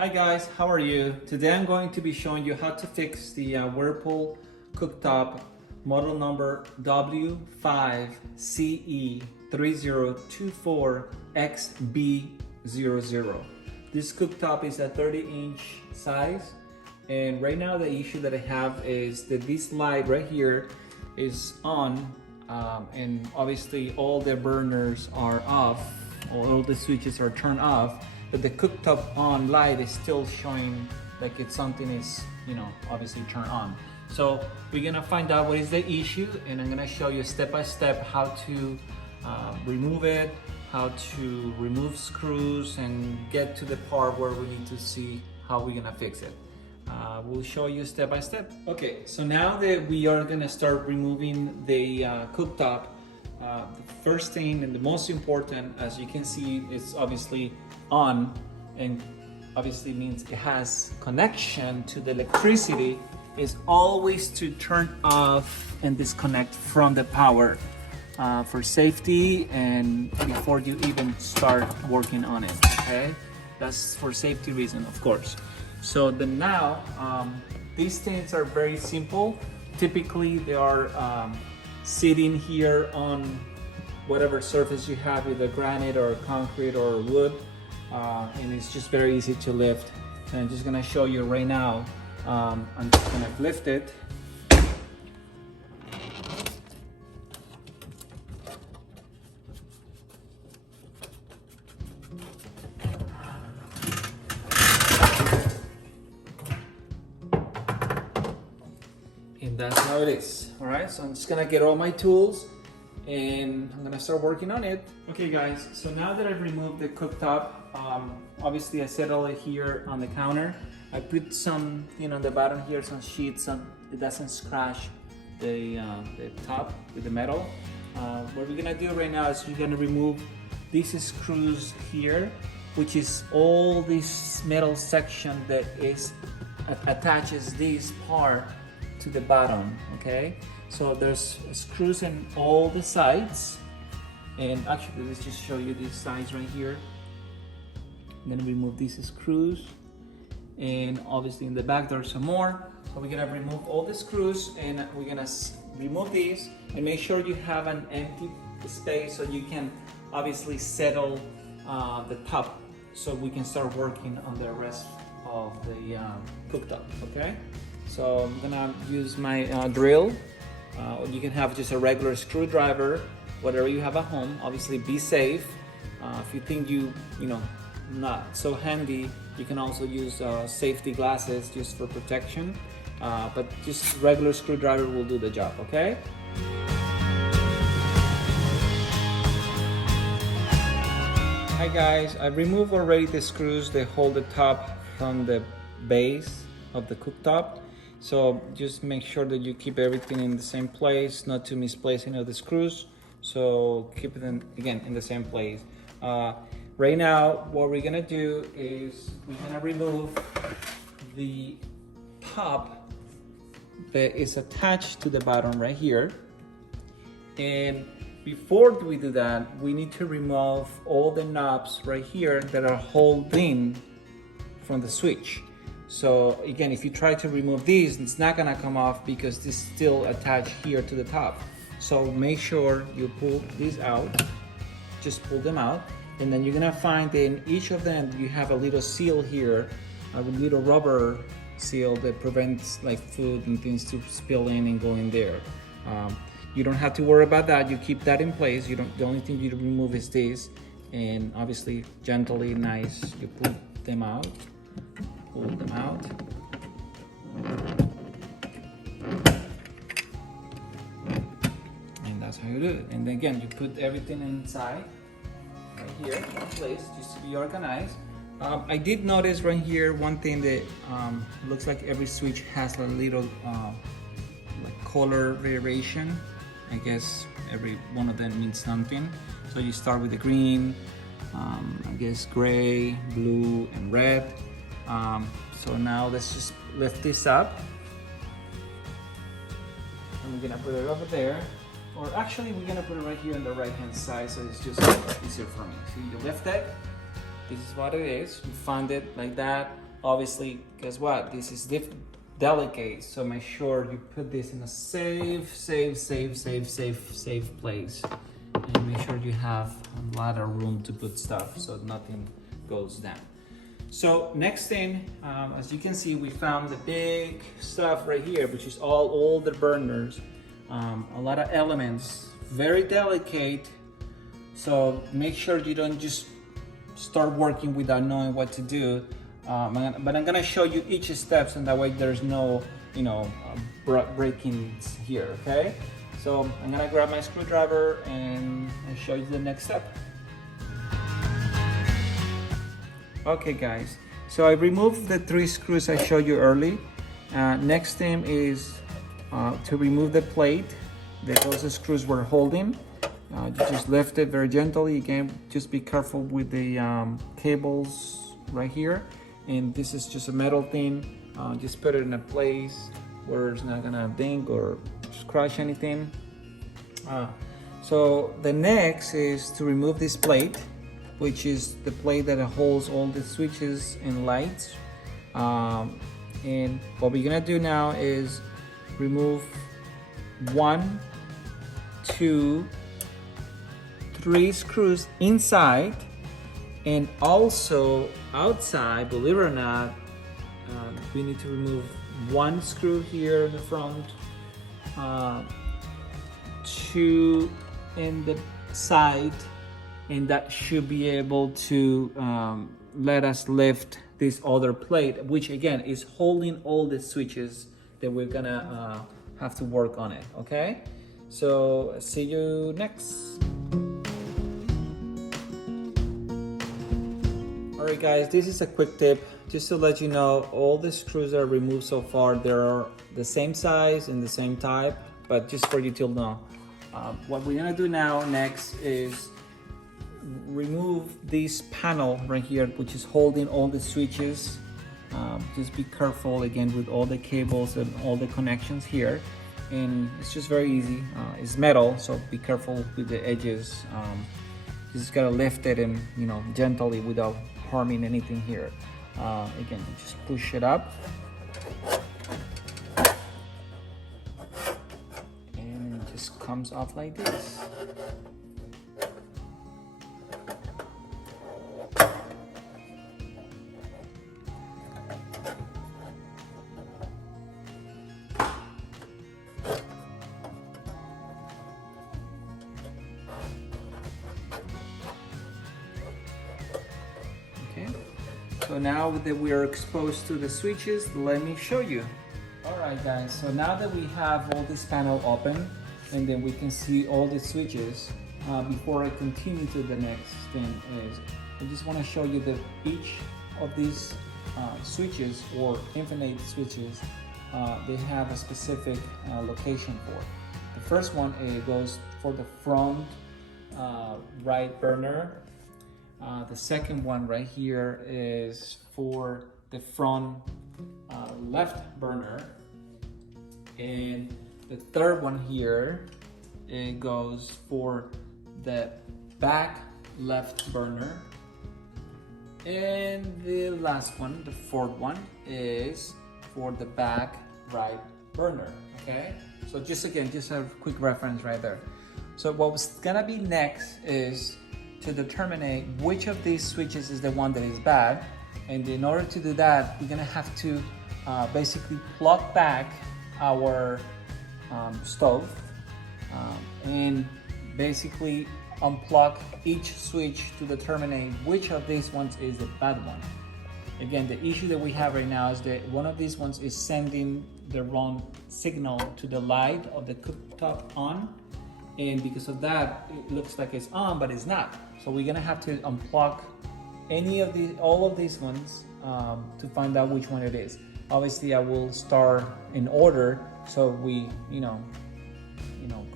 Hi guys, how are you? Today I'm going to be showing you how to fix the Whirlpool cooktop model number W5CE3024XB00. This cooktop is a 30-inch size, and right now the issue that I have is that this light right here is on, and obviously all the burners are off, all the switches are turned off, but the cooktop on light is still showing like it's something is, obviously turned on. So we're gonna find out what is the issue, and I'm gonna show you step by step how to remove it, how to remove screws, and get to the part where we need to see how we're gonna fix it. We'll show you step by step. Okay, so now that we are gonna start removing the cooktop, the first thing and the most important, as you can see, is obviously on, and obviously means it has connection to the electricity, is always to turn off and disconnect from the power for safety and before you even start working on it. Okay, that's for safety reason, of course. So then now these things are very simple. Typically they are sitting here on whatever surface you have, either granite or concrete or wood, and it's just very easy to lift. So I'm just gonna show you right now. I'm just gonna lift it. And that's how it is. All right, so I'm just gonna get all my tools and I'm gonna start working on it. Okay guys, so now that I've removed the cooktop, obviously I settle it here on the counter. I put some, on the bottom here, some sheets so it doesn't scratch the top with the metal. What we're gonna do right now is we're gonna remove these screws here, which is all this metal section that attaches this part to the bottom, okay? So there's screws in all the sides, and actually let's just show you these sides right here. I'm gonna remove these screws, and obviously in the back there's some more. So we're gonna remove all the screws, and we're gonna remove these, and make sure you have an empty space so you can obviously settle the top, so we can start working on the rest of the cooktop, okay? So I'm gonna use my drill. You can have just a regular screwdriver, whatever you have at home. Obviously be safe. If you think not so handy, you can also use safety glasses just for protection. But just regular screwdriver will do the job, okay? Hi guys, I removed already the screws that hold the top from the base of the cooktop. So just make sure that you keep everything in the same place, not to misplace any of the screws. So keep them again in the same place. Right now, what we're gonna do is we're gonna remove the top that is attached to the bottom right here. And before we do that, we need to remove all the knobs right here that are holding from the switch. So again, if you try to remove these, it's not gonna come off because this is still attached here to the top. So make sure you pull these out, just pull them out, and then you're gonna find that in each of them you have a little seal here, a little rubber seal that prevents like food and things to spill in and go in there. You don't have to worry about that. You keep that in place. The only thing you remove is this, and obviously gently, nice, you pull them out. Pull them out. And that's how you do it. And then again, you put everything inside, right here, in one place, just to be organized. I did notice right here one thing that looks like every switch has a little like color variation. I guess every one of them means something. So you start with the green, I guess gray, blue, and red. So now let's just lift this up. And we're gonna put it over there. Or actually, we're gonna put it right here on the right hand side, so it's just easier for me. So you lift it, this is what it is. You find it like that. Obviously, guess what? This is delicate, so make sure you put this in a safe place, and make sure you have a lot of room to put stuff so nothing goes down. So next thing, as you can see, we found the big stuff right here, which is all the burners, a lot of elements, very delicate. So make sure you don't just start working without knowing what to do. But I'm gonna show you each steps, and that way there's no, breakings here, okay? So I'm gonna grab my screwdriver and show you the next step. Okay guys, so I removed the 3 screws I showed you early. Next thing is to remove the plate that those screws were holding. You just lift it very gently. Again, just be careful with the cables right here. And this is just a metal thing. Just put it in a place where it's not gonna ding or scratch anything. So the next is to remove this plate, which is the plate that holds all the switches and lights. And what we're gonna do now is remove 1, 2, 3 screws inside, and also outside. Believe it or not, we need to remove 1 screw here in the front, 2 in the side, and that should be able to let us lift this other plate, which again is holding all the switches that we're gonna have to work on it. Okay, so see you next. Alright guys, this is a quick tip just to let you know all the screws that are removed so far, they're the same size and the same type, but just for you to know. What we're gonna do now next is remove this panel right here, which is holding all the switches. Just be careful again with all the cables and all the connections here, and it's just very easy. It's metal, so be careful with the edges. You just gotta lift it and gently without harming anything here. Again, you just push it up, and it just comes off like this. So now that we are exposed to the switches, let me show you. Alright guys, so now that we have all this panel open, and then we can see all the switches, before I continue to the next thing is, I just want to show you that each of these switches, or infinite switches, they have a specific location for. The first one, it goes for the front right burner. The second one right here is for the front left burner, and the third one here, it goes for the back left burner, and the last one, the fourth one, is for the back right burner. Okay, so just a quick reference right there. So what's gonna be next is to determine which of these switches is the one that is bad, and in order to do that, we're gonna have to basically plug back our stove and basically unplug each switch to determine which of these ones is the bad one. Again, the issue that we have right now is that one of these ones is sending the wrong signal to the light of the cooktop on, and because of that, it looks like it's on, but it's not. So we're gonna have to unplug all of these ones to find out which one it is. Obviously, I will start in order, so we,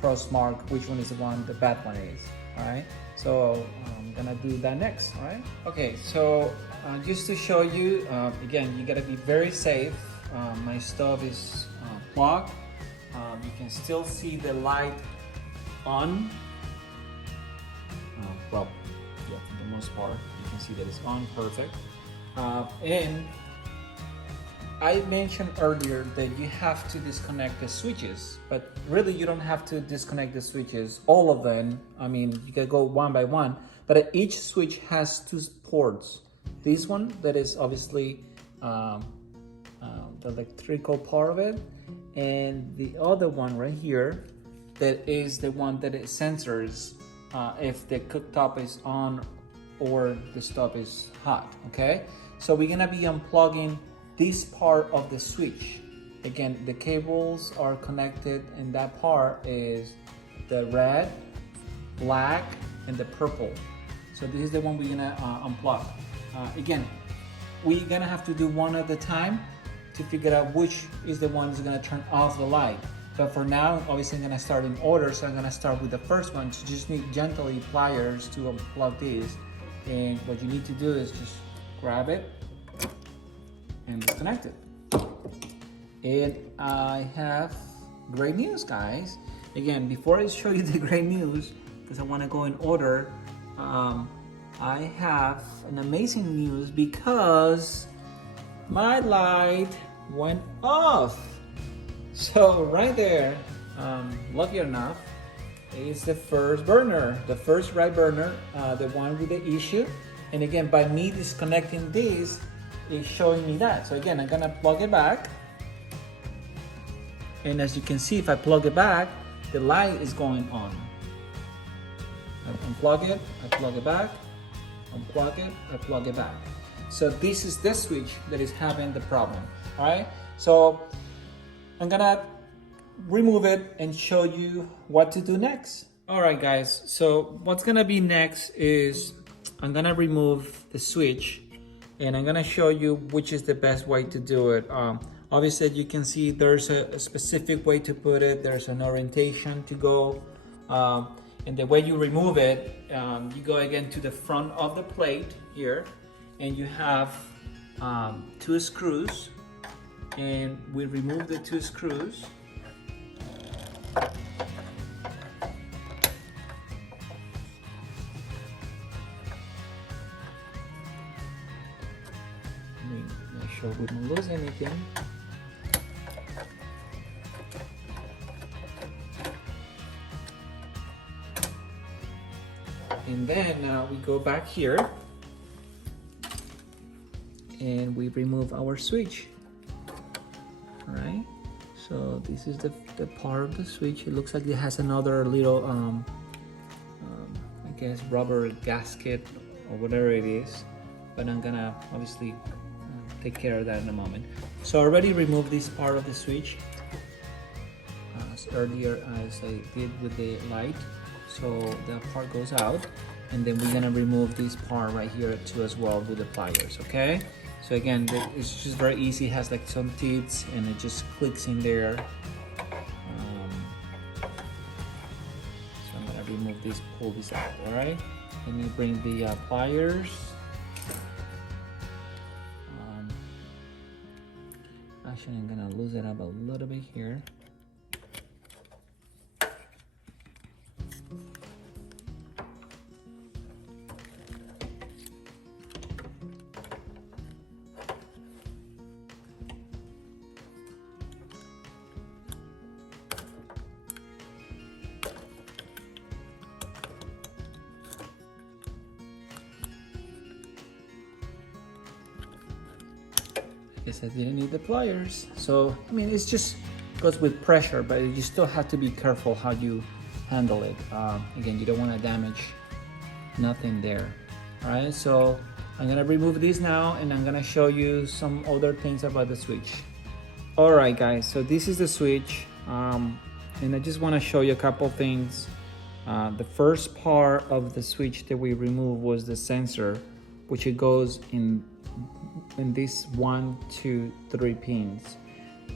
cross mark which one is the one the bad one is. All right. So I'm gonna do that next. All right. Okay. So just to show you, again, you gotta be very safe. My stove is plugged. You can still see the light on. Well, yeah, for the most part, you can see that it's on perfect. And I mentioned earlier that you have to disconnect the switches, but really you don't have to disconnect the switches, all of them. I mean, you can go one by one, but each switch has two ports. This one that is obviously the electrical part of it, and the other one right here that is the one that it sensors if the cooktop is on or the stove is hot, okay? So we're gonna be unplugging this part of the switch. Again, the cables are connected, and that part is the red, black, and the purple. So this is the one we're gonna unplug. Again, we're gonna have to do one at a time to figure out which is the one that's gonna turn off the light. But for now, obviously I'm gonna start in order, so I'm gonna start with the first one. So you just need gently pliers to unplug this. And what you need to do is just grab it and disconnect it. And I have great news, guys. Again, before I show you the great news, because I want to go in order, I have an amazing news because my light went off. So right there, lucky enough, is the first burner, the first right burner, the one with the issue. And again, by me disconnecting this, it's showing me that. So again, I'm gonna plug it back. And as you can see, if I plug it back, the light is going on. I unplug it, I plug it back, unplug it, I plug it back. So this is the switch that is having the problem, all right? So I'm gonna remove it and show you what to do next. All right, guys, so what's gonna be next is I'm gonna remove the switch and I'm gonna show you which is the best way to do it. Obviously, you can see there's a specific way to put it. There's an orientation to go. And the way you remove it, you go again to the front of the plate here, and you have two screws, and we remove the two screws. Make sure we don't lose anything. And then we go back here and we remove our switch. All right, so this is the part of the switch. It looks like it has another little I guess rubber gasket or whatever it is, but I'm gonna obviously take care of that in a moment. So I already removed this part of the switch as earlier as I did with the light. So that part goes out, and then we're gonna remove this part right here too as well with the pliers, okay? So again, it's just very easy. It has like some teeth and it just clicks in there. So I'm gonna remove this, pull this out, all right? Let me bring the pliers. Actually, I'm gonna loosen it up a little bit here. Guess I didn't need the pliers. So, I mean, it's just goes with pressure, but you still have to be careful how you handle it. Again, you don't want to damage nothing there. All right, so I'm gonna remove this now and I'm gonna show you some other things about the switch. All right, guys, so this is the switch. And I just wanna show you a couple things. The first part of the switch that we removed was the sensor, which it goes in these 1, 2, 3 pins.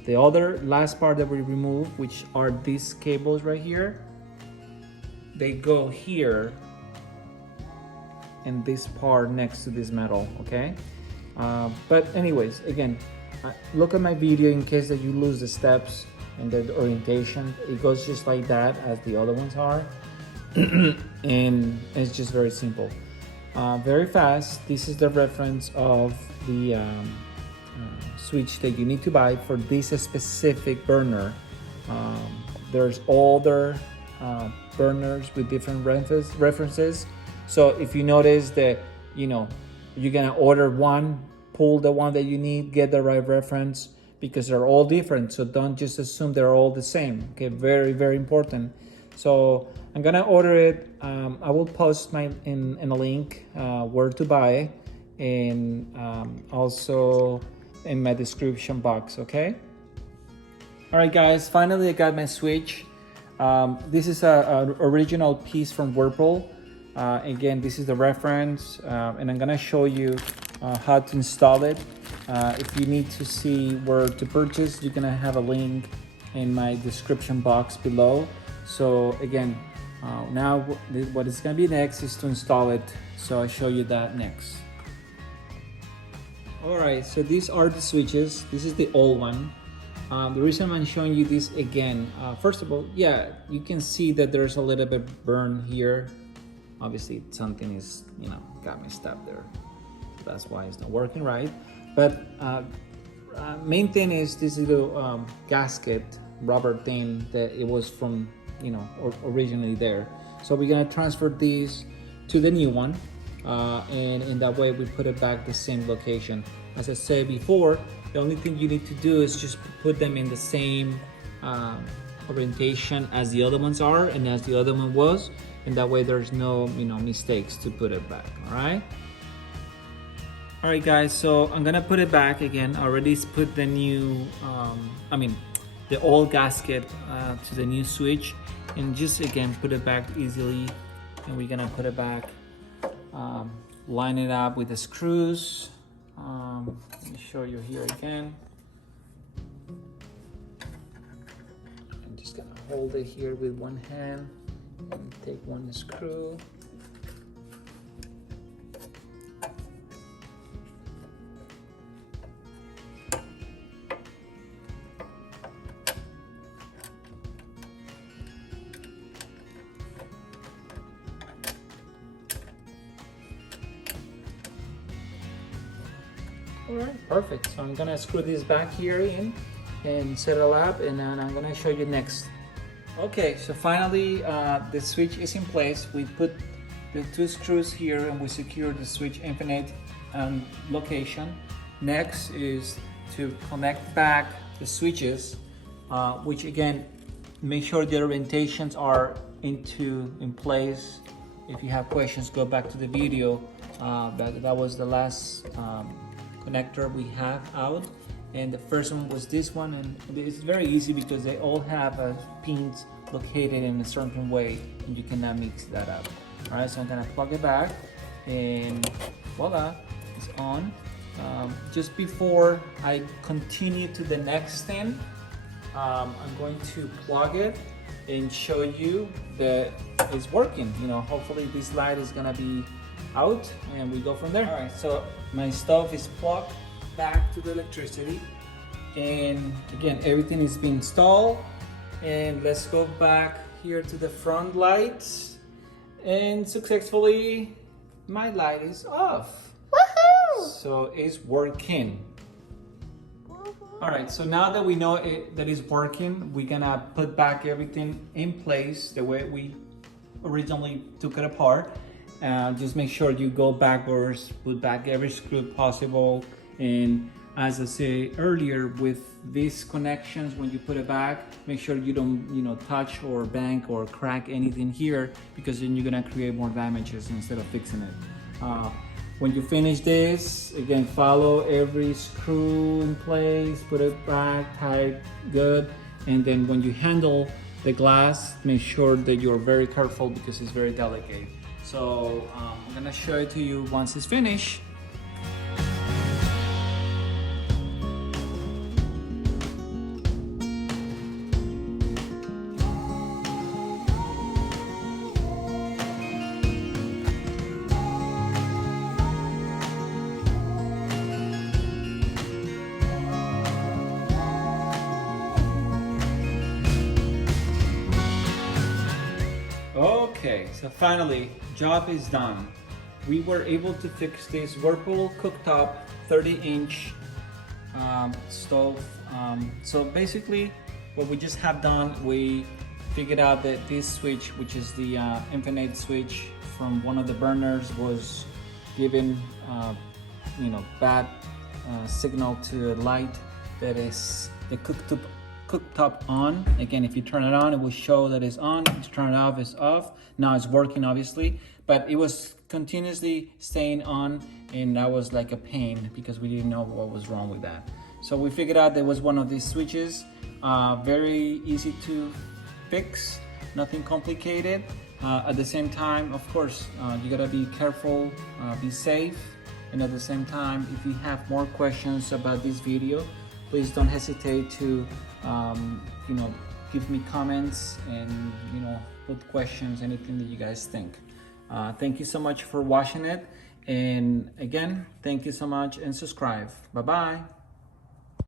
The other last part that we remove, which are these cables right here, they go here in this part next to this metal, okay? But anyways, again, look at my video in case that you lose the steps and the orientation. It goes just like that as the other ones are. And it's just very simple. Very fast. This is the reference of the switch that you need to buy for this specific burner. There's older burners with different references. So if you notice that, you know, you're gonna order one, pull the one that you need, get the right reference, because they're all different. So don't just assume they're all the same. Okay, very, very important. So I'm gonna order it. I will post in a link where to buy, and also in my description box. Okay. All right, guys. Finally, I got my switch. This is a original piece from Whirlpool. Again, this is the reference, and I'm gonna show you how to install it. If you need to see where to purchase, you're gonna have a link in my description box below. So again, now what is gonna be next is to install it. So I'll show you that next. All right, so these are the switches. This is the old one. The reason I'm showing you this again, first of all, yeah, you can see that there's a little bit burn here. Obviously something is, you know, got messed up there. That's why it's not working right. But main thing is this little gasket, rubber thing that it was from, you know, originally there. So we're gonna transfer these to the new one, and in that way we put it back the same location. As I said before, the only thing you need to do is just put them in the same orientation as the other ones are and as the other one was, and that way there's no, you know, mistakes to put it back. All right. All right, guys. So I'm gonna put it back again. I already put the new, the old gasket to the new switch, and just again put it back easily. And we're gonna put it back, line it up with the screws. Let me show you here again. I'm just gonna hold it here with one hand and take one screw. All right, perfect. So I'm gonna screw this back here in and set it up, and then I'm gonna show you next. Okay, so finally the switch is in place. We put the two screws here and we secure the switch infinite location. Next is to connect back the switches, which again, make sure the orientations are in place. If you have questions, go back to the video. That was the last connector we have out, and the first one was this one, and it's very easy because they all have pins located in a certain way and you cannot mix that up. All right, so I'm gonna plug it back and voila, it's on. Just before I continue to the next thing, I'm going to plug it and show you that it's working. You know, hopefully this light is gonna be out and we go from there. All right, so my stove is plugged back to the electricity, and again everything is being installed. And let's go back here to the front lights, and successfully my light is off. Woohoo! So it's working. All right, so now that we know that it's working, we're gonna put back everything in place the way we originally took it apart. Just make sure you go backwards, put back every screw possible, and as I said earlier, with these connections, when you put it back, make sure you don't, you know, touch or bang or crack anything here, because then you're gonna create more damages instead of fixing it. When you finish this, again, follow every screw in place, put it back tight, good, and then when you handle the glass, make sure that you're very careful because it's very delicate. So I'm gonna show it to you once it's finished. Okay, so finally, job is done. We were able to fix this Whirlpool cooktop 30-inch stove. So basically what we just have done, we figured out that this switch, which is the infinite switch from one of the burners, was giving bad signal to the light that is the cooktop on. Again, if you turn it on, it will show that it's on. If you turn it off, it's off. Now it's working, obviously, but it was continuously staying on, and that was like a pain because we didn't know what was wrong with that. So we figured out there was one of these switches. Very easy to fix, nothing complicated. At the same time, of course, you gotta be careful, be safe, and at the same time, if you have more questions about this video, please don't hesitate to give me comments and put questions, anything that you guys think. Thank you so much for watching it, and again, thank you so much, and subscribe. Bye bye.